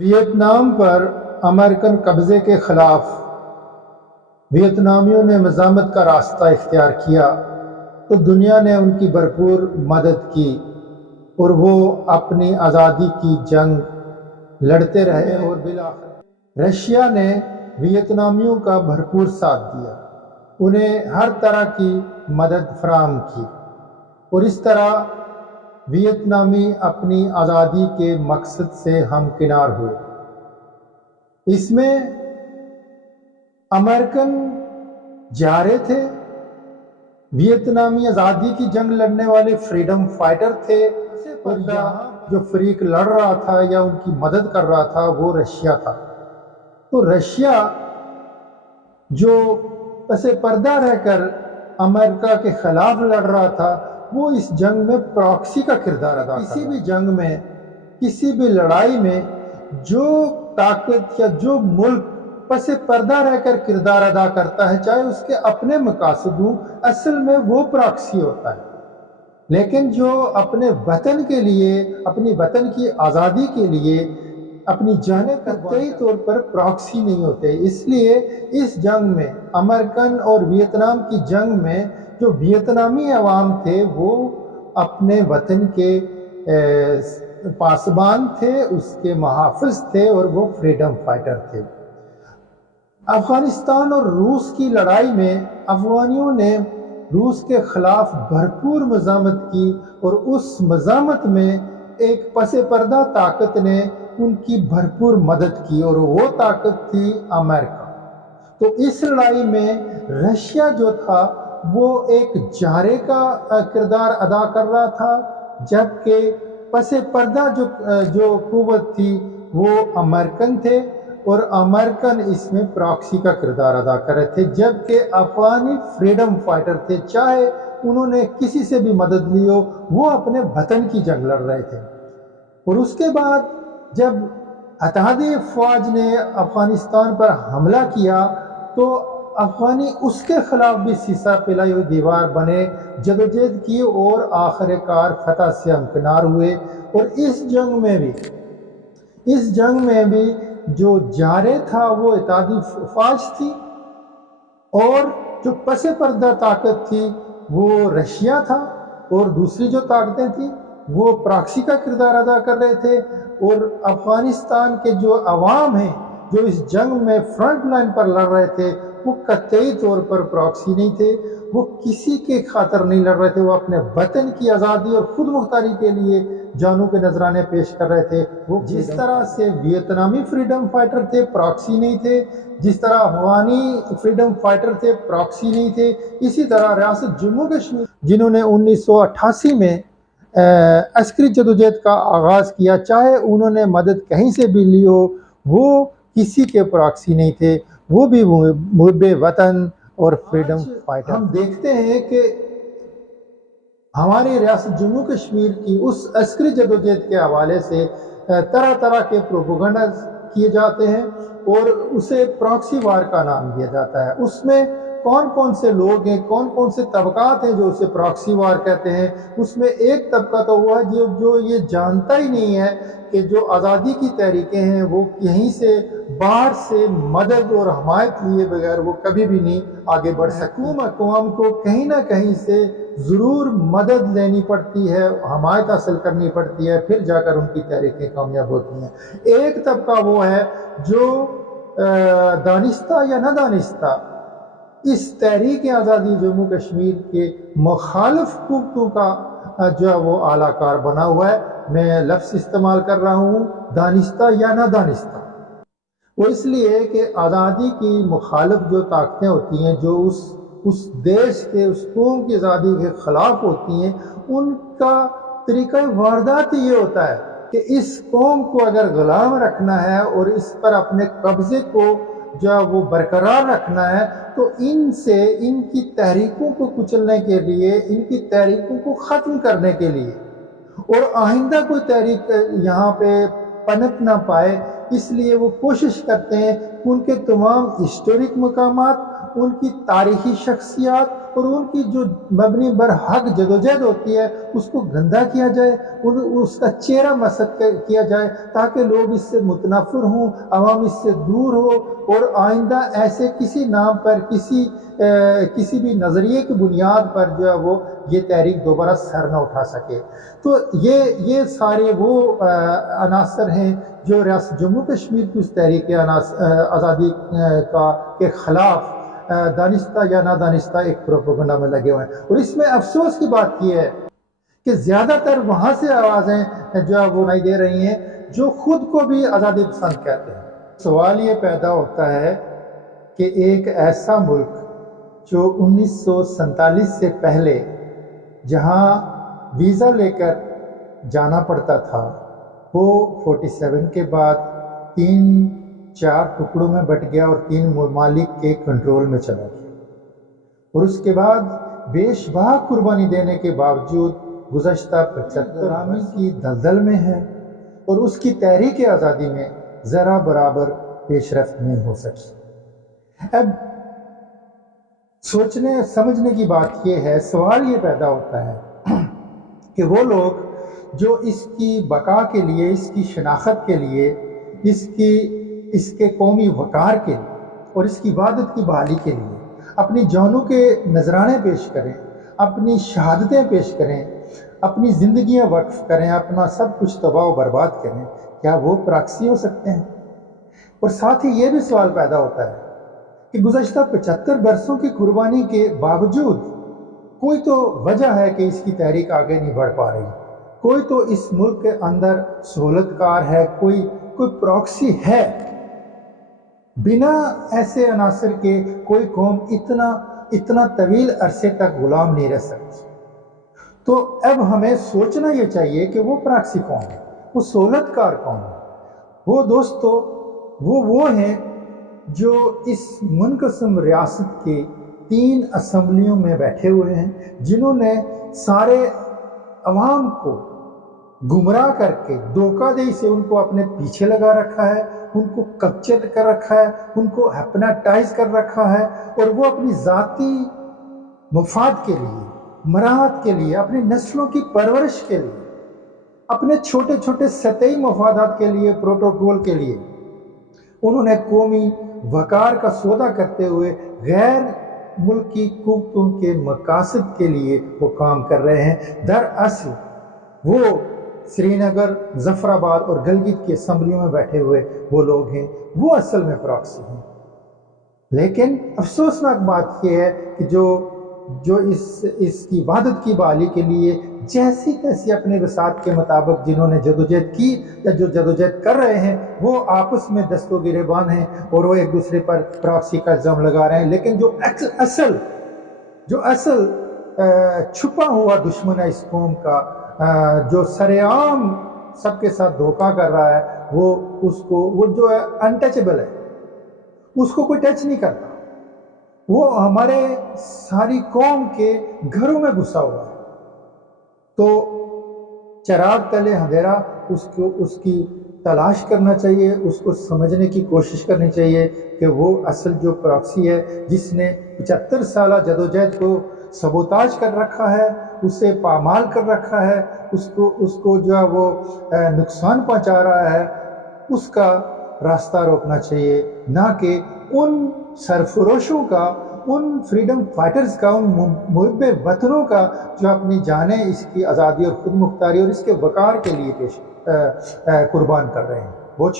Vietnam پر American قبضے کے خلاف ویتنامیوں نے مزاحمت کا راستہ اختیار کیا تو دنیا نے ان کی بھرپور مدد کی اور وہ اپنی آزادی کی جنگ لڑتے رہے اور بالآخر رشیا نے ویتنامیوں کا بھرپور ساتھ دیا، انہیں ہر طرح کی مدد فراہم کی اور اس طرح ویتنامی اپنی آزادی کے مقصد سے ہمکنار ہوئے۔ اس میں امریکن جارے تھے، ویتنامی آزادی کی جنگ لڑنے والے فریڈم فائٹر تھے، اور جو فریق لڑ رہا تھا یا ان کی مدد کر رہا تھا وہ رشیا تھا۔ تو رشیا جو پس پردہ رہ کر امریکہ کے خلاف لڑ رہا تھا وہ اس جنگ میں پراکسی کا کردار ادا کرتا ہے۔ کسی بھی جنگ میں، کسی بھی لڑائی میں جو طاقت یا جو ملک پس پردہ رہ کر کردار ادا کرتا ہے، چاہے اس کے اپنے مقاصد ہوں، اصل میں وہ پراکسی ہوتا ہے۔ لیکن جو اپنے وطن کے لیے، اپنی وطن کی آزادی کے لیے اپنی جانیں قطعی طور پر پراکسی نہیں ہوتے۔ اس لیے اس جنگ میں، امریکن اور ویتنام کی جنگ میں، جو ویتنامی عوام تھے وہ اپنے وطن کے پاسبان تھے، اس کے محافظ تھے اور وہ فریڈم فائٹر تھے۔ افغانستان اور روس کی لڑائی میں افغانیوں نے روس کے خلاف بھرپور مزاحمت کی اور اس مزاحمت میں ایک پس پردہ طاقت نے ان کی بھرپور مدد کی اور وہ طاقت تھی امریکہ۔ تو اس لڑائی میں رشیا جو تھا وہ ایک جارے کا کردار ادا کر رہا تھا، جبکہ پس پردہ جو قوت تھی وہ امریکن تھے اور امریکن اس میں پراکسی کا کردار ادا کر رہے تھے، جبکہ افغانی فریڈم فائٹر تھے، چاہے انہوں نے کسی سے بھی مدد لی ہو، وہ اپنے وطن کی جنگ لڑ رہے تھے۔ اور اس کے بعد جب اتحادی فوج نے افغانستان پر حملہ کیا تو افغانی اس کے خلاف بھی سیسا پلائی ہوئی دیوار بنے، جدوجہد کی اور آخر کار فتح سے ہمکنار ہوئے۔ اور اس جنگ میں بھی جو جارے تھا وہ اتحادی فوج تھی اور جو پس پردہ طاقت تھی وہ رشیا تھا، اور دوسری جو طاقتیں تھیں وہ پراکسی کا کردار ادا کر رہے تھے۔ اور افغانستان کے جو عوام ہیں جو اس جنگ میں فرنٹ لائن پر لڑ رہے تھے وہ قطعی طور پر پراکسی نہیں تھے، وہ کسی کے خاطر نہیں لڑ رہے تھے، وہ اپنے وطن کی آزادی اور خود مختاری کے لیے جانوں کے نذرانے پیش کر رہے تھے۔ وہ جس طرح سے ویتنامی فریڈم فائٹر تھے پراکسی نہیں تھے، جس طرح افغانی فریڈم فائٹر تھے پراکسی نہیں تھے، اسی طرح ریاست جموں کشمیر جنہوں نے 1988 میں عسکری جدوجہد کا آغاز کیا، چاہے انہوں نے مدد کہیں سے بھی لی ہو، وہ کسی کے پراکسی نہیں تھے، وہ بھی محب وطن اور فریڈم فائٹر۔ ہم دیکھتے ہیں کہ ہماری ریاست جموں کشمیر کی اس عسکری جدوجہد کے حوالے سے طرح طرح کے پروپیگنڈا کیے جاتے ہیں اور اسے پراکسی وار کا نام دیا جاتا ہے۔ اس میں کون کون سے لوگ ہیں، کون کون سے طبقات ہیں جو اسے پراکسی وار کہتے ہیں؟ اس میں ایک طبقہ تو وہ ہے جو یہ جانتا ہی نہیں ہے کہ جو آزادی کی تحریکیں ہیں وہ یہیں سے باہر سے مدد اور حمایت لیے بغیر وہ کبھی بھی نہیں آگے بڑھ سکتی۔ اقوام کو کہیں نہ کہیں سے ضرور مدد لینی پڑتی ہے، حمایت حاصل کرنی پڑتی ہے، پھر جا کر ان کی تحریکیں کامیاب ہوتی ہیں۔ ایک طبقہ وہ ہے جو دانستہ یا نہ دانستہ اس تحریک آزادی جموں کشمیر کے مخالف قوتوں کا جو ہے وہ اعلیٰ کار بنا ہوا ہے۔ میں لفظ استعمال کر رہا ہوں دانستہ یا نہ دانستہ، وہ اس لیے کہ آزادی کی مخالف جو طاقتیں ہوتی ہیں، جو اس دیش کے، اس قوم کی آزادی کے خلاف ہوتی ہیں، ان کا طریقہ واردات یہ ہوتا ہے کہ اس قوم کو اگر غلام رکھنا ہے اور اس پر اپنے قبضے کو جو وہ برقرار رکھنا ہے تو ان کی تحریکوں کو کچلنے کے لیے، ان کی تحریکوں کو ختم کرنے کے لیے اور آئندہ کوئی تحریک یہاں پہ پنپ نہ پائے، اس لیے وہ کوشش کرتے ہیں کہ ان کے تمام ہسٹورک مقامات، ان کی تاریخی شخصیات اور ان کی جو مبنی بر حق جدوجہد ہوتی ہے اس کو گندا کیا جائے، اس کا چہرہ مسخ کیا جائے تاکہ لوگ اس سے متنفر ہوں، عوام اس سے دور ہو، اور آئندہ ایسے کسی نام پر کسی بھی نظریے کی بنیاد پر جو ہے وہ یہ تحریک دوبارہ سر نہ اٹھا سکے۔ تو یہ سارے وہ عناصر ہیں جو ریاست جموں کشمیر کی اس تحریک آزادی کے خلاف دانستہ یا نادانستہ ایک پروپیگنڈا میں لگے ہوئے ہیں۔ اور اس میں افسوس کی بات یہ ہے کہ زیادہ تر وہاں سے آوازیں جو وہ نہیں دے رہی ہیں جو خود کو بھی آزادی پسند کہتے ہیں۔ سوال یہ پیدا ہوتا ہے کہ ایک ایسا ملک جو 1947 سے پہلے جہاں ویزا لے کر جانا پڑتا تھا وہ 47 کے بعد 3-4 ٹکڑوں میں بٹ گیا اور 3 ممالک کے کنٹرول میں چلا گیا، اور اس کے بعد بے شباہ قربانی دینے کے باوجود گزشتہ 75 عامل کی دلدل میں ہے اور اس کی تحریک آزادی میں ذرا برابر پیش رفت نہیں ہو سکی۔ اب سوچنے سمجھنے کی بات یہ ہے، سوال یہ پیدا ہوتا ہے کہ وہ لوگ جو اس کی بقا کے لیے، اس کی شناخت کے لیے، اس کے قومی وقار کے لیے اور اس کی وحدت کی بحالی کے لیے اپنی جانوں کے نذرانے پیش کریں، اپنی شہادتیں پیش کریں، اپنی زندگیاں وقف کریں، اپنا سب کچھ تباہ و برباد کریں، کیا وہ پراکسی ہو سکتے ہیں؟ اور ساتھ ہی یہ بھی سوال پیدا ہوتا ہے کہ گزشتہ 75 برسوں کی قربانی کے باوجود کوئی تو وجہ ہے کہ اس کی تحریک آگے نہیں بڑھ پا رہی، کوئی تو اس ملک کے اندر سہولت کار ہے، کوئی پراکسی ہے۔ بنا ایسے عناصر کے کوئی قوم اتنا طویل عرصے تک غلام نہیں رہ سکتی۔ تو اب ہمیں سوچنا یہ چاہیے کہ وہ پراکسی کون ہے، وہ سہولت کار کون ہے۔ وہ دوستو وہ ہیں جو اس منقسم ریاست کے 3 اسمبلیوں میں بیٹھے ہوئے ہیں، جنہوں نے سارے عوام کو گمراہ کر کے دھوکہ دہی سے ان کو اپنے پیچھے لگا رکھا ہے، ان کو کیپچر کر رکھا ہے، ان کو ہپناٹائز کر رکھا ہے، اور وہ اپنی ذاتی مفاد کے لیے، مراحت کے لیے، اپنی نسلوں کی پرورش کے لیے، اپنے چھوٹے چھوٹے سطحی مفادات کے لیے، پروٹوکول کے لیے انہوں نے قومی وقار کا سودا کرتے ہوئے غیر ملکی قوتوں کے مقاصد کے لیے وہ کام کر رہے ہیں۔ دراصل وہ سری نگر، ظفر آباد اور گلگت کی اسمبلیوں میں بیٹھے ہوئے وہ لوگ ہیں، وہ اصل میں پراکسی ہیں۔ لیکن افسوسناک بات یہ ہے کہ جو اس کی وحدت کی بحالی کے لیے جیسی تیسی اپنے وسعت کے مطابق جنہوں نے جدوجہد کی یا جو جدوجہد کر رہے ہیں وہ آپس میں دست و گریبان ہیں اور وہ ایک دوسرے پر پراکسی کا الزام لگا رہے ہیں۔ لیکن جو اصل چھپا ہوا دشمن ہے اس قوم کا، جو سر عام سب کے ساتھ دھوکہ کر رہا ہے، وہ جو ہے انٹچبل ہے، اس کو کوئی ٹچ نہیں کرتا، وہ ہمارے ساری قوم کے گھروں میں گھسا ہوا ہے۔ تو چراغ تلے اندھیرا، اس کی تلاش کرنا چاہیے، اس کو سمجھنے کی کوشش کرنی چاہیے کہ وہ اصل جو پراکسی ہے جس نے 75 سالہ جدوجہد کو سبوتاج کر رکھا ہے، اسے پامال کر رکھا ہے، اس کو جو ہے وہ نقصان پہنچا رہا ہے، اس کا راستہ روکنا چاہیے، نہ کہ ان سرفروشوں کا، ان فریڈم فائٹرز کا، ان محب وطنوں کا جو اپنی جانیں اس کی آزادی اور خود مختاری اور اس کے وقار کے لیے قربان کر رہے ہیں۔ بہت شکریہ۔